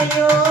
you.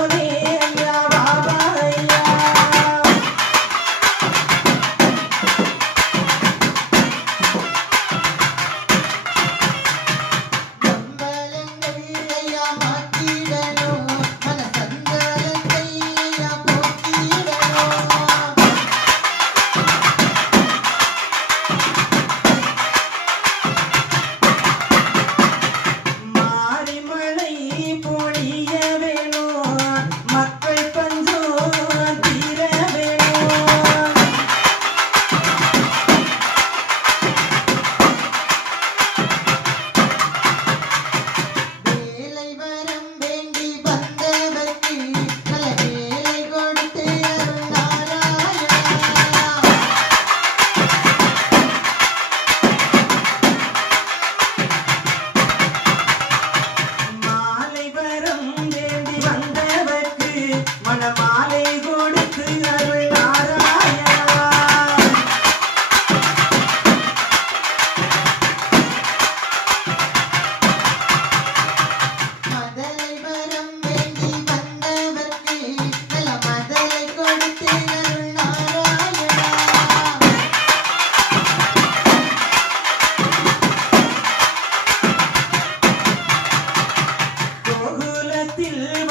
对。